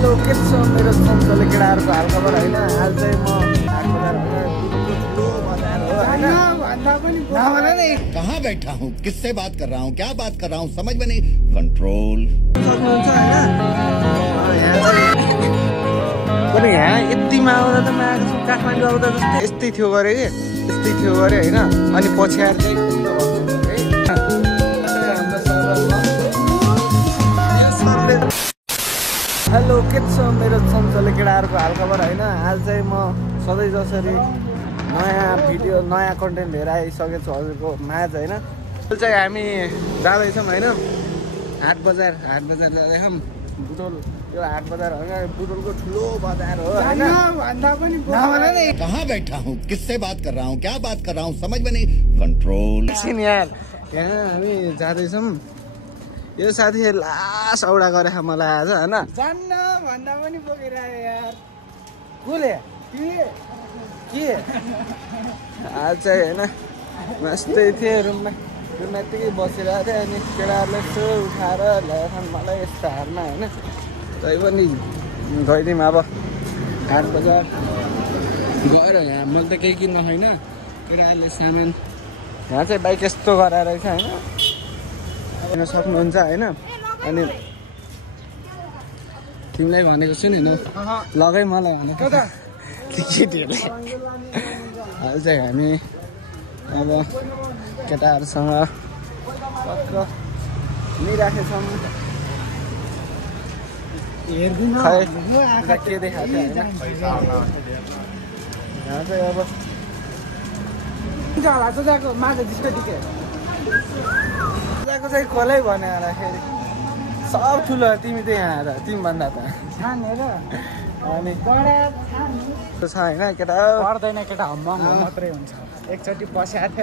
Hello के छ मेरो सन्चले केटाहरूको हालखबर होइन। आज चाहिँ म कहाँ बैठा हूँ, किससे बात कर रहा हूँ, क्या बात कर रहा हूँ, समझ में नहीं। कंट्रोल सक्नुहुन्छ होइन। यहाँ यतिमा आउँदा त म आएको छु, काठमाडौँ आउँदा जस्तै यस्तै थियो गरे कि यस्तै थियो गरे होइन। अनि पछि आएर चाहिँ हेलो के छ मेरो सन्चले केटाहरूको हालखबर होइन। आज चाहिँ म सधैँ जसरी नयाँ भिडियो नयाँ कन्टेन्ट लिएर आइसकेको छु हजुरको माझ होइन। चाहिँ हामी जाँदैछौँ होइन हाट बजार जाँदैछौँ। बुटोल यो हाट बजार होइन, बुटोलको ठुलो बजार हो होइन। कहाँ बैठा हूँ, किससे बात कर रहा हूँ, क्या बात कर रहा हूँ, समझ में नहीं। कंट्रोल यार यहाँ हामी जाँदैछौँ। यो साथी लास औडा गरे मलाई आज होइन। जान्न भन्दा पनि बोकिरहे यार। कसले के आज चाहिँ होइन मस्तै थिएँ रुममा यत्तिकै बसिरहेको थिएँ। अनि केटाहरूले यसो उठाएर ल्याएर मलाई यस्तो हारमा होइन। तै पनि गइदिउँ अब हाट बजार गएर। यहाँ मैले त केही किन्न होइन, केटाहरूले सामान यहाँ चाहिँ बाइक यस्तो गराएर रहेछ होइन। हेर्न सक्नुहुन्छ होइन। अनि तिमीलाई भनेको छु नि लगै मलाई भनेको केटीहरूले। अहिले चाहिँ हामी अब केटाहरूसँग पक्क मिराखेछौँ। खै के देखाएको थियो होइन। यहाँ चाहिँ अब को चाहिँ कसलाई भने आउँदाखेरि सब ठुलो तिमी चाहिँ यहाँ आएर तिमीभन्दा त छानेर अनि छ होइन केटा पर्दैन केटा महँगो मात्रै हुन्छ। एकचोटि बस्याएको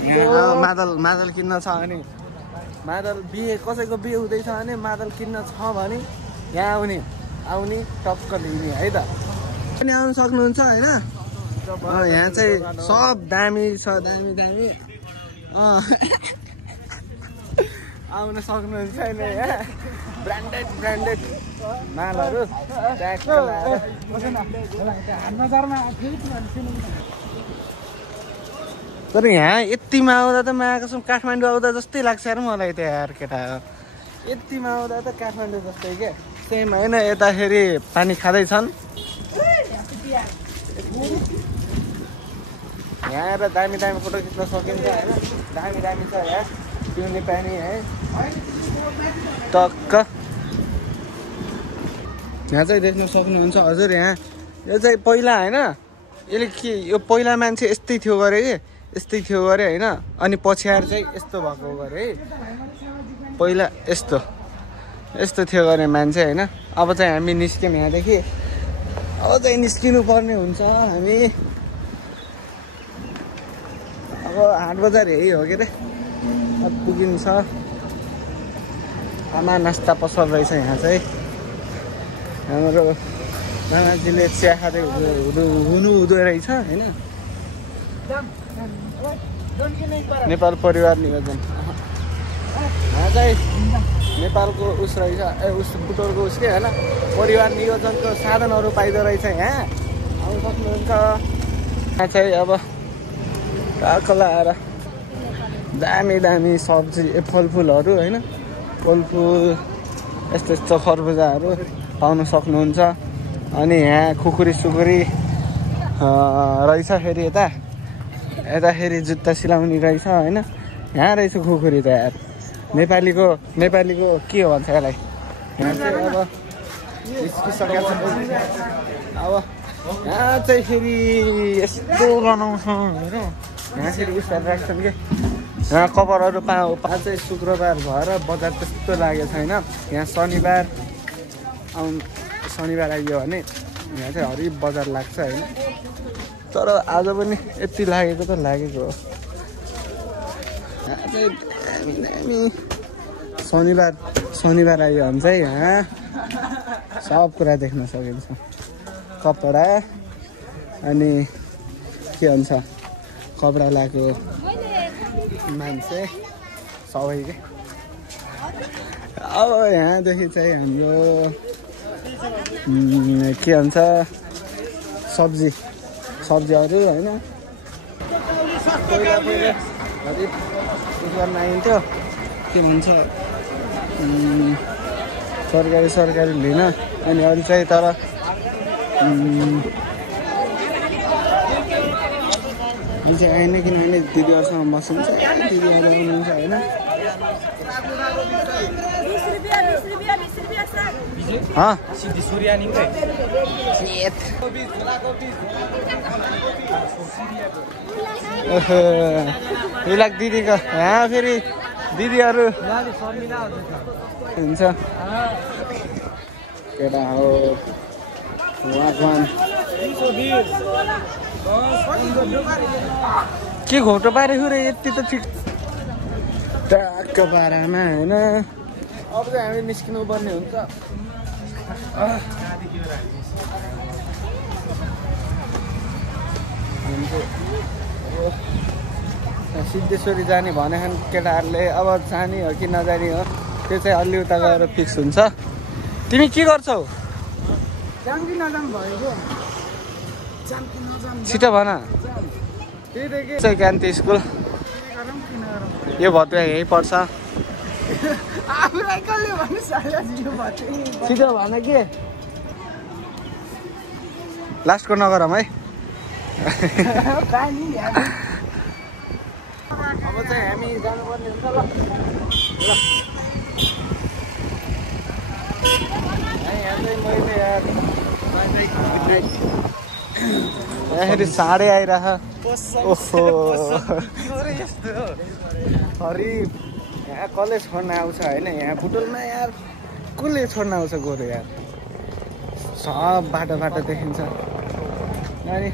थियो मादल किन्न छ भने मादल बिहे कसैको बिहे हुँदैछ भने मादल किन्न छ भने यहाँ आउने टक्क लिने है त। पनि आउनु सक्नुहुन्छ होइन। यहाँ चाहिँ सब दामी छ, दामी आउन सक्नुहुन्छ नि यहाँ। ब्रान्डेड मालहरू तर यहाँ यतिमा आउँदा त म आएको छु, काठमाडौँ आउँदा जस्तै लाग्छ यार मलाई त यार केटा। यतिमा आउँदा त काठमाडौँ जस्तै क्या सेम होइन। यताखेरि पानी खाँदैछन् यहाँ आएर दामी फोटो खिच्न सकिन्छ होइन। दामी छ यहाँ पिउने पानी है टक्क। यहाँ चाहिँ देख्न सक्नुहुन्छ हजुर। यहाँ यो चाहिँ पहिला होइन, यसले के यो पहिला मान्छे यस्तै थियो गरे कि यस्तै थियो गरे होइन। अनि पछि आएर चाहिँ यस्तो भएको गरे है। पहिला यस्तो थियो गरे मान्छे होइन। अब चाहिँ हामी निस्क्यौँ यहाँदेखि। अब चाहिँ निस्किनु पर्ने हुन्छ हामी। अब हाट बजार यही हो के अरे पुगिन्छ। आमा नास्ता पसल रहेछ यहाँ चाहिँ। हाम्रो नानाजीले चिया खाँदै हुँदो रहेछ होइन। नेपाल परिवार नियोजन यहाँ चाहिँ नेपालको उस रहेछ बुटोलको उस के होइन। परिवार नियोजनको साधनहरू पाइँदो रहेछ यहाँ। आउनु सक्नुहुन्छ। यहाँ चाहिँ अब काकला आएर दामी सब्जी फलफुलहरू होइन। फलफुल यस्तो खरबुजाहरू पाउन सक्नुहुन्छ। अनि यहाँ खुकुरी सुकुरी रहेछ। फेरि यताखेरि जुत्ता सिलाउने रहेछ होइन। यहाँ रहेछ खुकुरी त यार। नेपालीको के हो भन्छ यसलाई। यहाँ चाहिँ अब निस्किसकेको छ। अब यहाँ चाहिँ फेरि यस्तो बनाउँछ होइन। यहाँ फेरि उयसहरू राख्छन् कि यहाँ कभरहरू आज चाहिँ शुक्रबार भएर बजार त्यस्तो लागेको छैन। यहाँ शनिबार आइयो भने यहाँ चाहिँ हरि बजार लाग्छ होइन। तर आज पनि यति लागेको त लागेको हो। यहाँ चाहिँ दामी शनिबार आयो भने चाहिँ यहाँ सब कुरा देख्न सकिन्छ। कपडा अनि के भन्छ कपडा लगाएको मान्छे सबै के। अब यहाँदेखि चाहिँ हाम्रो के भन्छ सब्जीहरू होइन पहिला अलिक उस गर्न आइन्थ्यो के भन्छ सरकारी लिन अनि अरू चाहिँ तर अहिले चाहिँ आएन किनभने दिदीहरूसँग बस्नुहुन्छ दिदीहरू आउनुहुन्छ होइन इलाक दिदीको यहाँ फेरि दिदीहरू हुन्छ केटा हो के घोटो पारेको रे यति त ठिक ट्याक्क पारामा होइन अब चाहिँ हामी निस्किनु पर्ने हुन्छ सिद्धेश्वरी जाने भनेछन् केटाहरूले अब जाने हो कि नजाने हो त्यो चाहिँ अलि उता गएर फिक्स हुन्छ तिमी के गर्छौ छिटो भन चाहिँ कान्ति स्कुल यो भतुवा यहीँ पर्छ छिटो भन के लास्टको नगरौँ है अब चाहिँ हामी जानुपर्ने हुन्छ ल यहाँ साढे आइरह ओहो हरि यहाँ कसले छोड्न आउँछ होइन यहाँ बुटोलमा यार कसले छोड्न आउँछ गोरु यार सब बाटो देखिन्छ अनि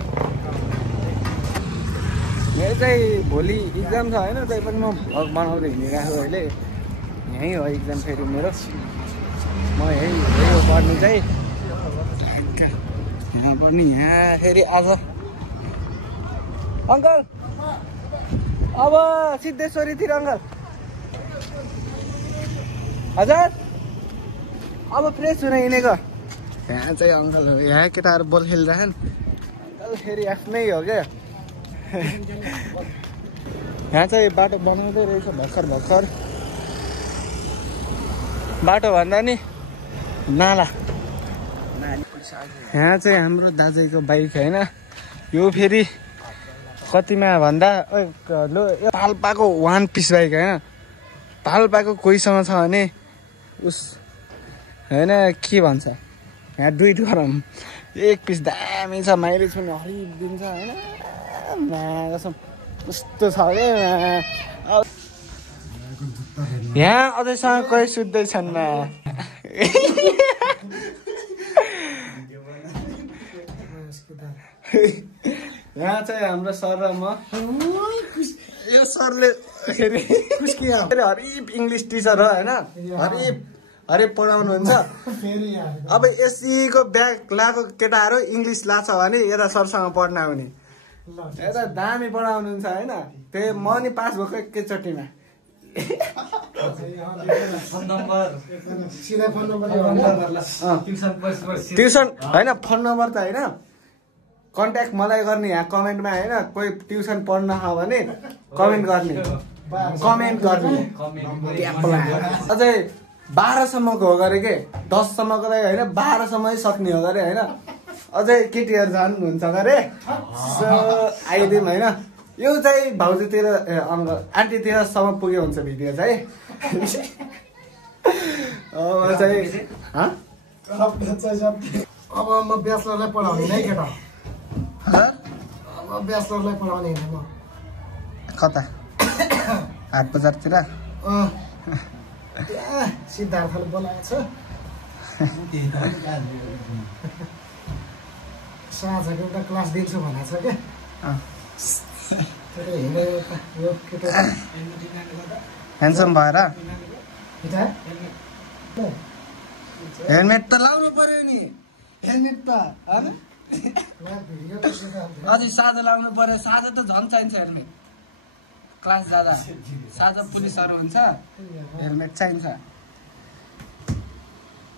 मेरो चाहिँ भोलि इक्जाम छ होइन तै पनि म भ्लग बनाउँदै हिँडिरहेको अहिले यहीँ हो इक्जाम फेरि मेरो म यहीँ हो पढ्नु चाहिँ यहाँ पढ्ने यहाँ फेरि आज अङ्कल अब सिद्धेश्वरीतिर अङ्कल हजुर अब फ्रेस हुन हिँडेको यहाँ चाहिँ अङ्कल हो यहाँ केटाहरू बल खेलिरहेछन् अङ्कल फेरि आफ्नै हो क्या यहाँ चाहिँ बाटो बनाउँदै रहेछ भर्खर बाटो भन्दा नि नाला यहाँ चाहिँ हाम्रो दाजुको बाइक होइन यो फेरि कतिमा भन्दा पाल्पाको 1 पिस बाइक होइन पाल्पाको कोहीसँग छ भने उस होइन के भन्छ यहाँ 2 गरौँ 1 पिस दामी छ माइलेज पनि हरिब दिन्छ होइन कस्तो छ क्या यहाँ अझैसम्म कोही सुत्दैछन् यहाँ चाहिँ हाम्रो सर र म यो सरले हरिब इङ्ग्लिस टिचर हो होइन हरिब पढाउनुहुन्छ अब एससीको ब्याग लगाएको केटाहरू इङ्ग्लिस लाग्छ भने यता सरसँग पढ्न आउने यता दामी पढाउनुहुन्छ होइन त्यही म नि पास भएको एकैचोटिमा ट्युसन होइन फोन नम्बर त होइन कन्ट्याक्ट मलाई गर्ने यहाँ कमेन्टमा होइन कोही ट्युसन पढ्न छ भने कमेन्ट गर्ने अझै 12 सम्मको हो गरे के 10 सम्मको लागि होइन 12 सम्मै सक्ने हो गरे होइन अझै केटीहरू जानुहुन्छ गरे आइदिउँ होइन यो चाहिँ भाउजूतिर आन्टीतिरसम्म पुग्यो हुन्छ भिडियो चाहिँ अब म ब्याचलरलाई पढाउने है केटा अब ब्याचलरलाई पढाउने होइन म कता हाट बजारतिर सिद्धार्थले बोलाएको छ साँझको एउटा क्लास दिन्छु भनेको छ क्या ह्यान्डसम भएर हेलमेट त लाउनु पर्यो नि हेलमेट त अझै साझा लाउनु पर्यो साझा त झन् चाहिन्छ हेलमेट क्लास जाँदा साझा पुलिसहरू हुन्छ हेलमेट चाहिन्छ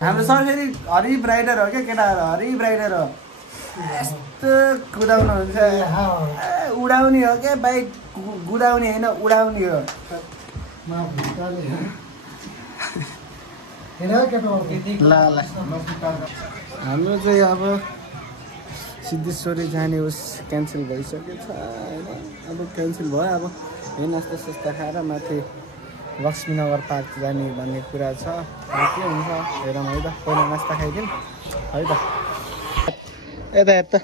हाम्रो सर फेरि हरि ब्राइडर हो क्या केटाहरू हरि ब्राइडर हो यस्तो कुदाउनुहुन्छ उडाउने हो क्या बाइक कुदाउने होइन उडाउने हो ल हाम्रो चाहिँ अब सिद्धेश्वरी जाने उस क्यान्सल भइसकेछ होइन अब क्यान्सल भयो अब यही नास्ता सस्ता खाएर माथि लक्ष्मीनगर पार्क जाने भन्ने कुरा छ के हुन्छ हेरौँ है त पहिला नास्ता खाइदिउँ है त यता यता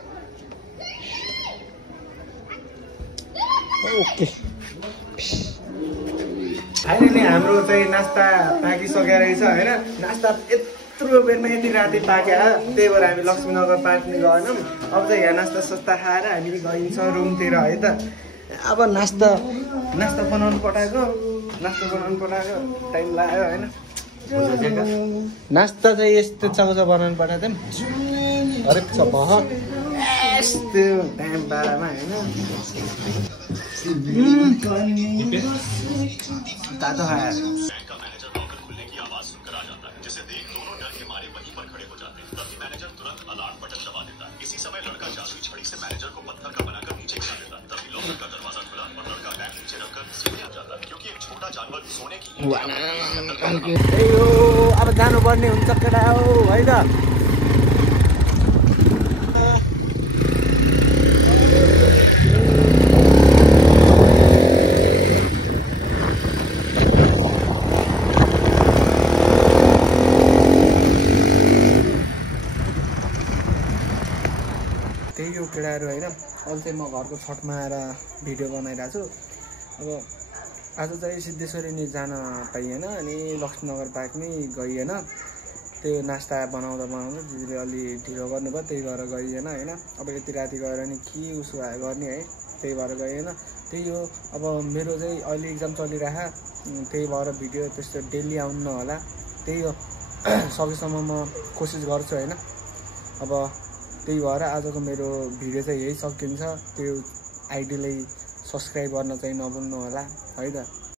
ओके फाइनली हाम्रो चाहिँ नास्ता पाकिसकेको रहेछ होइन नास्ता यत्रो बेरमा यति राति पाक्यो त्यही भएर हामी लक्ष्मीनगर पार्क नि गएनौँ अब चाहिँ यहाँ नास्ता सस्ता खाएर हामी गइन्छ रुमतिर है त अब नास्ता बनाउनु पठाएको टाइम लाग्यो होइन नास्ता चाहिँ यस्तो चाउचा बनाउनु पठाएको थियौँ हरेक छ भयो यस्तो टाइम पारामा होइन तातो खाएर अब जानुपर्ने हुन्छ केटा हो है त त्यही हो केटाहरू होइन अहिले चाहिँ म घरको छतमा आएर भिडियो बनाइरहेको छु अब आज चाहिँ सिद्धेश्वरी नै जान पाइएन अनि लक्ष्मीनगर पार्क नै गइएन त्यो नास्ता बनाउँदा दिदीले अलि ढिलो गर्नुभयो त्यही भएर गइएन होइन अब यति राति गएर नि के उसो भए गर्ने है त्यही भएर गइएन त्यही हो अब मेरो चाहिँ अहिले इक्जाम चलिरहेको त्यही भएर भिडियो त्यस्तो डेली आउनु नहोला त्यही हो सकेसम्म म कोसिस गर्छु होइन अब त्यही भएर आजको मेरो भिडियो चाहिँ यही सकिन्छ त्यो आइडीलाई सब्सक्राइब गर्न चाहिँ नभुल्नु होला है त